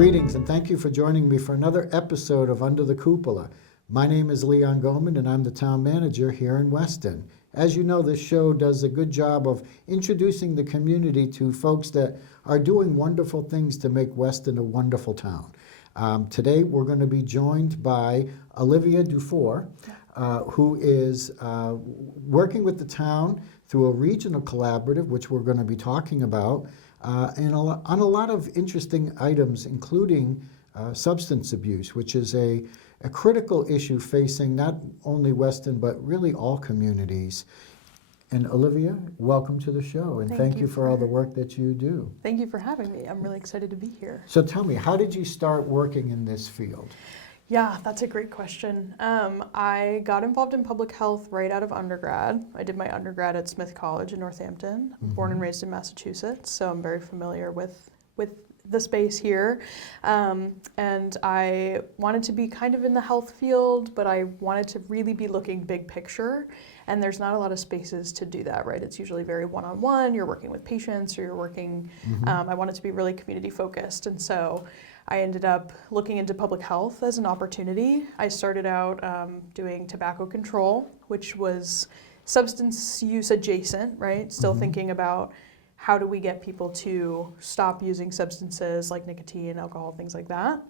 Greetings and thank you for joining me for another episode of Under the Cupola. My name is Leon Goldman and I'm the town manager here in Weston. As you know, this show does a good job of introducing the community to folks that are doing wonderful things to make Weston a wonderful town. Today we're going to be joined by Olivia Dufour, who is working with the town through a regional collaborative, which we're going to be talking about, and on a lot of interesting items, including substance abuse, which is a critical issue facing not only Weston, but really all communities. And Olivia, welcome to the show, and thank you for all the work that you do. Thank you for having me. I'm really excited to be here. So tell me, how did you start working in this field? Yeah, that's a great question. I got involved in public health right out of undergrad. I did my undergrad at Smith College in Northampton. I'm born and raised in Massachusetts, so I'm very familiar with the space here. And I wanted to be kind of in the health field, but I wanted to really be looking big picture. And there's not a lot of spaces to do that, right? It's usually very one-on-one. You're working with patients or you're working, I wanted to be really community focused. And so I ended up looking into public health as an opportunity. I started out doing tobacco control, which was substance use adjacent, right? Still thinking about how do we get people to stop using substances like nicotine, alcohol, things like that.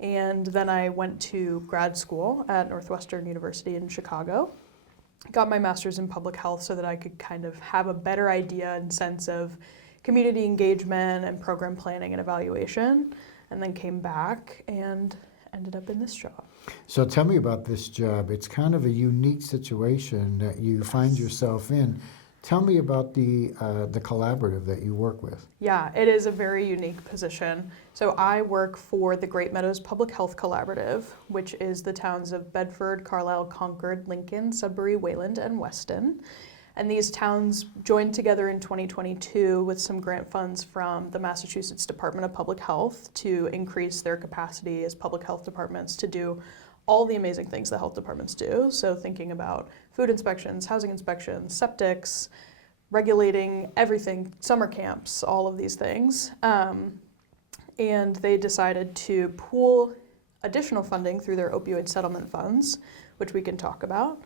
And then I went to grad school at Northwestern University in Chicago. Got my master's in public health so that I could kind of have a better idea and sense of community engagement and program planning and evaluation, and then came back and ended up in this job. So tell me about this job. It's kind of a unique situation that you find yourself in. Tell me about the collaborative that you work with. Yeah, it is a very unique position. So I work for the Great Meadows Public Health Collaborative, which is the towns of Bedford, Carlisle, Concord, Lincoln, Sudbury, Wayland, and Weston. And these towns joined together in 2022 with some grant funds from the Massachusetts Department of Public Health to increase their capacity as public health departments to do all the amazing things that health departments do. So thinking about food inspections, housing inspections, septics, regulating everything, summer camps, all of these things. And they decided to pool additional funding through their opioid settlement funds, which we can talk about,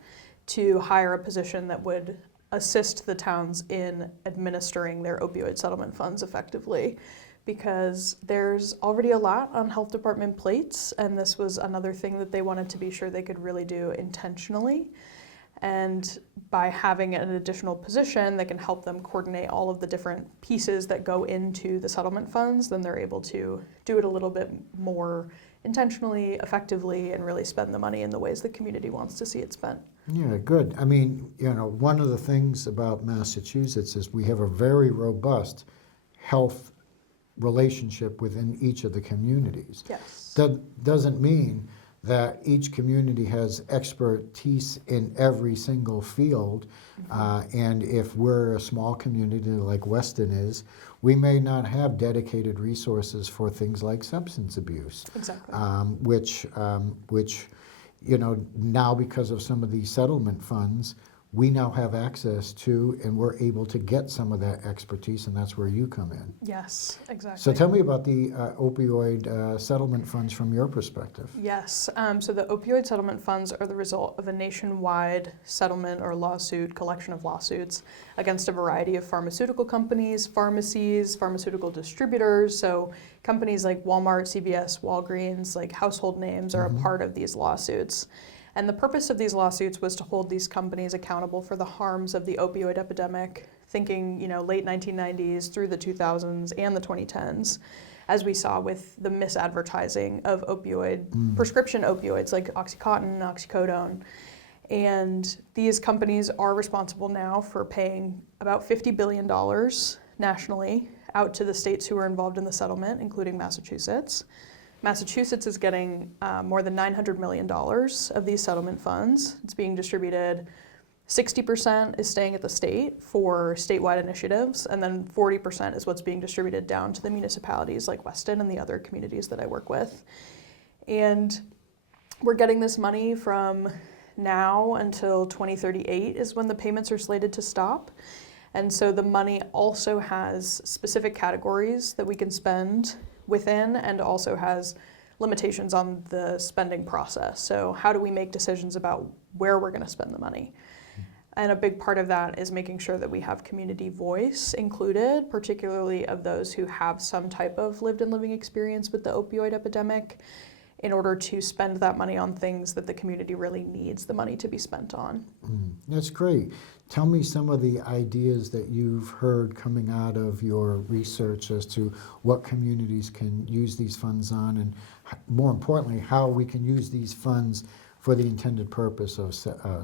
to hire a position that would assist the towns in administering their opioid settlement funds effectively, because there's already a lot on health department plates, and this was another thing that they wanted to be sure they could really do intentionally. And by having an additional position that can help them coordinate all of the different pieces that go into the settlement funds, then they're able to do it a little bit more intentionally, effectively, and really spend the money in the ways the community wants to see it spent. Yeah, good. I mean, you know, one of the things about Massachusetts is we have a very robust health relationship within each of the communities. Yes. That doesn't mean that each community has expertise in every single field. And if we're a small community like Weston is, we may not have dedicated resources for things like substance abuse. Exactly. Which, you know, now because of some of these settlement funds, we now have access to, and we're able to get some of that expertise, and that's where you come in. Yes, exactly. So tell me about the opioid settlement funds from your perspective. Yes, so the opioid settlement funds are the result of a nationwide settlement or lawsuit, collection of lawsuits against a variety of pharmaceutical companies, pharmacies, pharmaceutical distributors. So companies like Walmart, CVS, Walgreens, like household names are a part of these lawsuits. And the purpose of these lawsuits was to hold these companies accountable for the harms of the opioid epidemic, thinking, you know, late 1990s through the 2000s and the 2010s, as we saw with the misadvertising of prescription opioids like Oxycontin, oxycodone. And these companies are responsible now for paying about $50 billion nationally out to the states who were involved in the settlement, including Massachusetts. Massachusetts is getting more than $900 million of these settlement funds. It's being distributed, 60% is staying at the state for statewide initiatives, and then 40% is what's being distributed down to the municipalities like Weston and the other communities that I work with. And we're getting this money from now until 2038 is when the payments are slated to stop. And so the money also has specific categories that we can spend within and also has limitations on the spending process. So how do we make decisions about where we're going to spend the money? And a big part of that is making sure that we have community voice included, particularly of those who have some type of lived and living experience with the opioid epidemic, in order to spend that money on things that the community really needs the money to be spent on. That's great. Tell me some of the ideas that you've heard coming out of your research as to what communities can use these funds on, and more importantly, how we can use these funds for the intended purpose of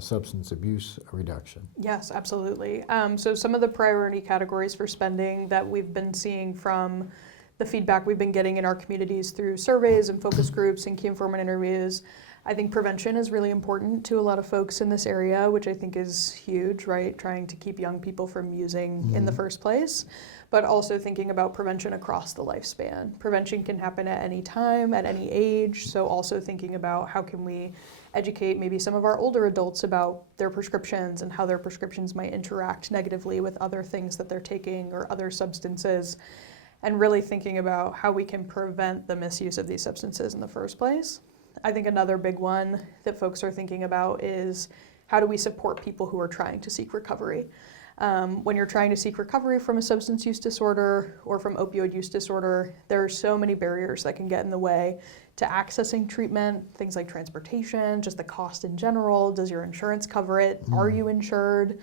substance abuse reduction. Yes, absolutely. So some of the priority categories for spending that we've been seeing from the feedback we've been getting in our communities through surveys and focus groups and key informant interviews, I think prevention is really important to a lot of folks in this area, which I think is huge, right? Trying to keep young people from using in the first place, but also thinking about prevention across the lifespan. Prevention can happen at any time, at any age, so also thinking about how can we educate maybe some of our older adults about their prescriptions and how their prescriptions might interact negatively with other things that they're taking or other substances, and really thinking about how we can prevent the misuse of these substances in the first place. I think another big one that folks are thinking about is how do we support people who are trying to seek recovery? When you're trying to seek recovery from a substance use disorder or from opioid use disorder, there are so many barriers that can get in the way to accessing treatment, things like transportation, just the cost in general. Does your insurance cover it? Are you insured?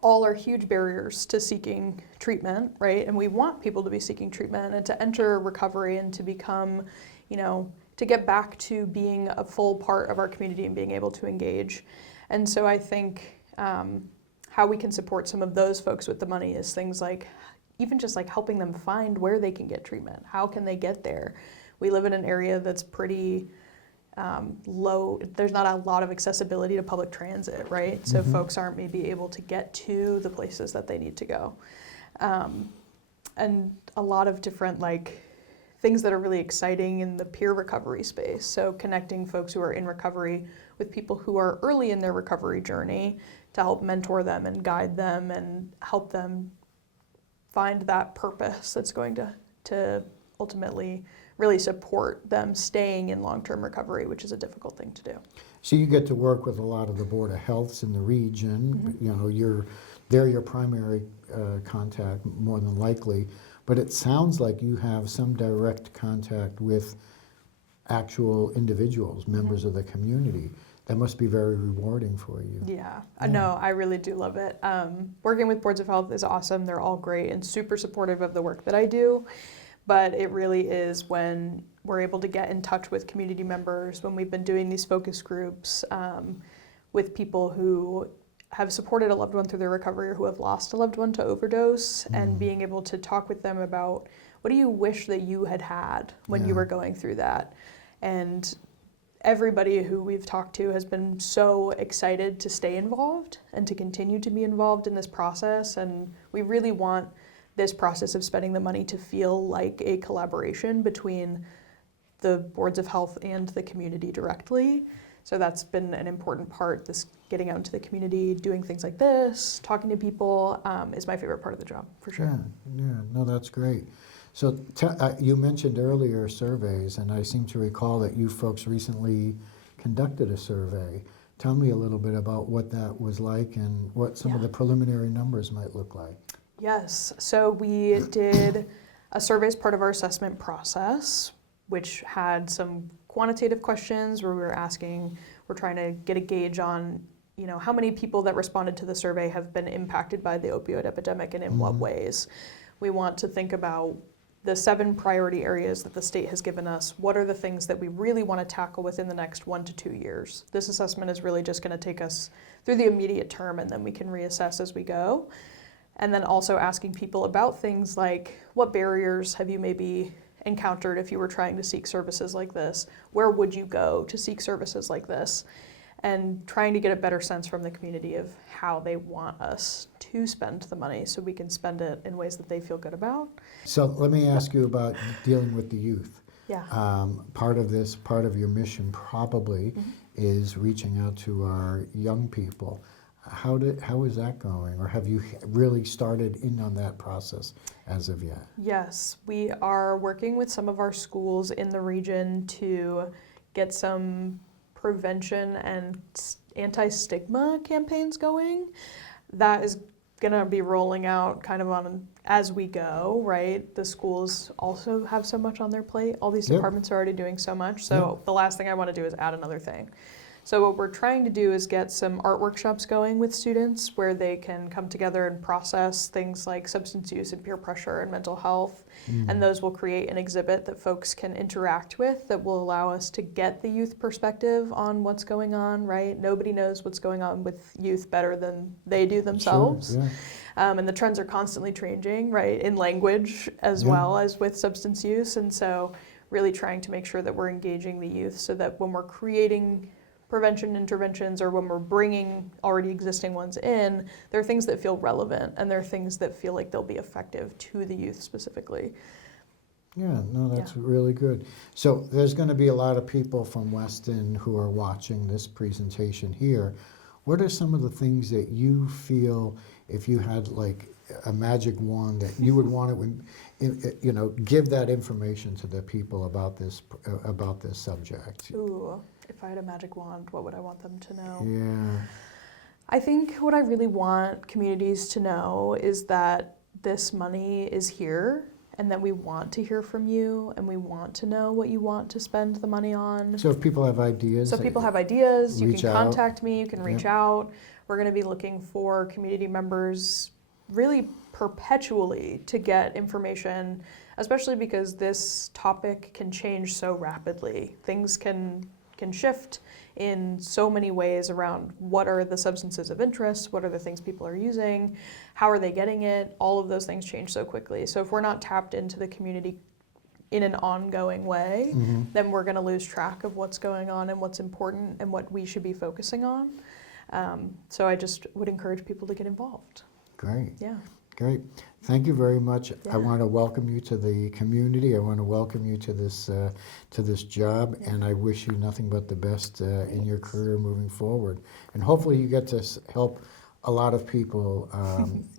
All are huge barriers to seeking treatment, right? And we want people to be seeking treatment and to enter recovery and to become, to get back to being a full part of our community and being able to engage. And so I think how we can support some of those folks with the money is things like even just like helping them find where they can get treatment. How can they get there? We live in an area that's pretty low. There's not a lot of accessibility to public transit, right? So folks aren't maybe able to get to the places that they need to go. And a lot of different things that are really exciting in the peer recovery space. So connecting folks who are in recovery with people who are early in their recovery journey to help mentor them and guide them and help them find that purpose that's going to ultimately really support them staying in long-term recovery, which is a difficult thing to do. So you get to work with a lot of the Board of Healths in the region. They're your primary contact, more than likely. But it sounds like you have some direct contact with actual individuals, members of the community. That must be very rewarding for you. Yeah, no, I really do love it. Working with boards of health is awesome. They're all great and super supportive of the work that I do. But it really is when we're able to get in touch with community members, when we've been doing these focus groups with people who have supported a loved one through their recovery or who have lost a loved one to overdose, and being able to talk with them about what do you wish that you had when you were going through that. And everybody who we've talked to has been so excited to stay involved and to continue to be involved in this process. And we really want this process of spending the money to feel like a collaboration between the boards of health and the community directly. So that's been an important part, this getting out into the community, doing things like this, talking to people is my favorite part of the job, for sure. Yeah, no, that's great. So you mentioned earlier surveys, and I seem to recall that you folks recently conducted a survey. Tell me a little bit about what that was like and what some of the preliminary numbers might look like. Yes, so we did a survey as part of our assessment process, which had some quantitative questions where we're trying to get a gauge on, how many people that responded to the survey have been impacted by the opioid epidemic and in what ways. We want to think about the 7 priority areas that the state has given us. What are the things that we really want to tackle within the next 1 to 2 years? This assessment is really just going to take us through the immediate term, and then we can reassess as we go. And then also asking people about things like, what barriers have you maybe encountered if you were trying to seek services like this? Where would you go to seek services like this? And trying to get a better sense from the community of how they want us to spend the money so we can spend it in ways that they feel good about. So let me ask you about dealing with the youth. Yeah. Part of your mission probably is reaching out to our young people. How is that going, or have you really started in on that process as of yet? Yes, we are working with some of our schools in the region to get some prevention and anti-stigma campaigns going. That is going to be rolling out kind of on as we go, right? The schools also have so much on their plate. All these Yep. departments are already doing so much. So the last thing I want to do is add another thing. So what we're trying to do is get some art workshops going with students where they can come together and process things like substance use and peer pressure and mental health. And those will create an exhibit that folks can interact with that will allow us to get the youth perspective on what's going on, right? Nobody knows what's going on with youth better than they do themselves. Sure, yeah. And the trends are constantly changing, right, in language as well as with substance use. And so really trying to make sure that we're engaging the youth so that when we're creating prevention interventions or when we're bringing already existing ones in, there are things that feel relevant and there are things that feel like they'll be effective to the youth specifically. Yeah, no, that's really good. So there's going to be a lot of people from Weston who are watching this presentation here. What are some of the things that you feel, if you had like a magic wand, that you would want to, give that information to the people about this subject? Ooh, if I had a magic wand, what would I want them to know? Yeah. I think what I really want communities to know is that this money is here and that we want to hear from you and we want to know what you want to spend the money on. So if people have ideas, So if people have ideas, you reach can out. contact me, you can reach out. We're going to be looking for community members really perpetually to get information, especially because this topic can change so rapidly. Things can shift in so many ways around what are the substances of interest, what are the things people are using, how are they getting it, all of those things change so quickly. So if we're not tapped into the community in an ongoing way, then we're going to lose track of what's going on and what's important and what we should be focusing on. So I just would encourage people to get involved. Great. Yeah. Great. Thank you very much. Yeah. I want to welcome you to the community. I want to welcome you to this job, and I wish you nothing but the best in your career moving forward. And hopefully you get to help a lot of people,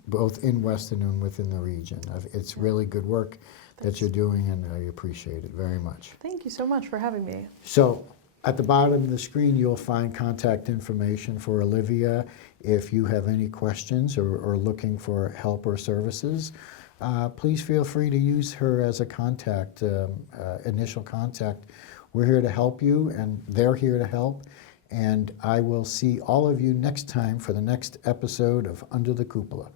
both in Weston and within the region. It's really good work that you're doing, and I appreciate it very much. Thank you so much for having me. So at the bottom of the screen, you'll find contact information for Olivia. If you have any questions or looking for help or services, please feel free to use her as a contact, initial contact. We're here to help you, and they're here to help. And I will see all of you next time for the next episode of Under the Cupola.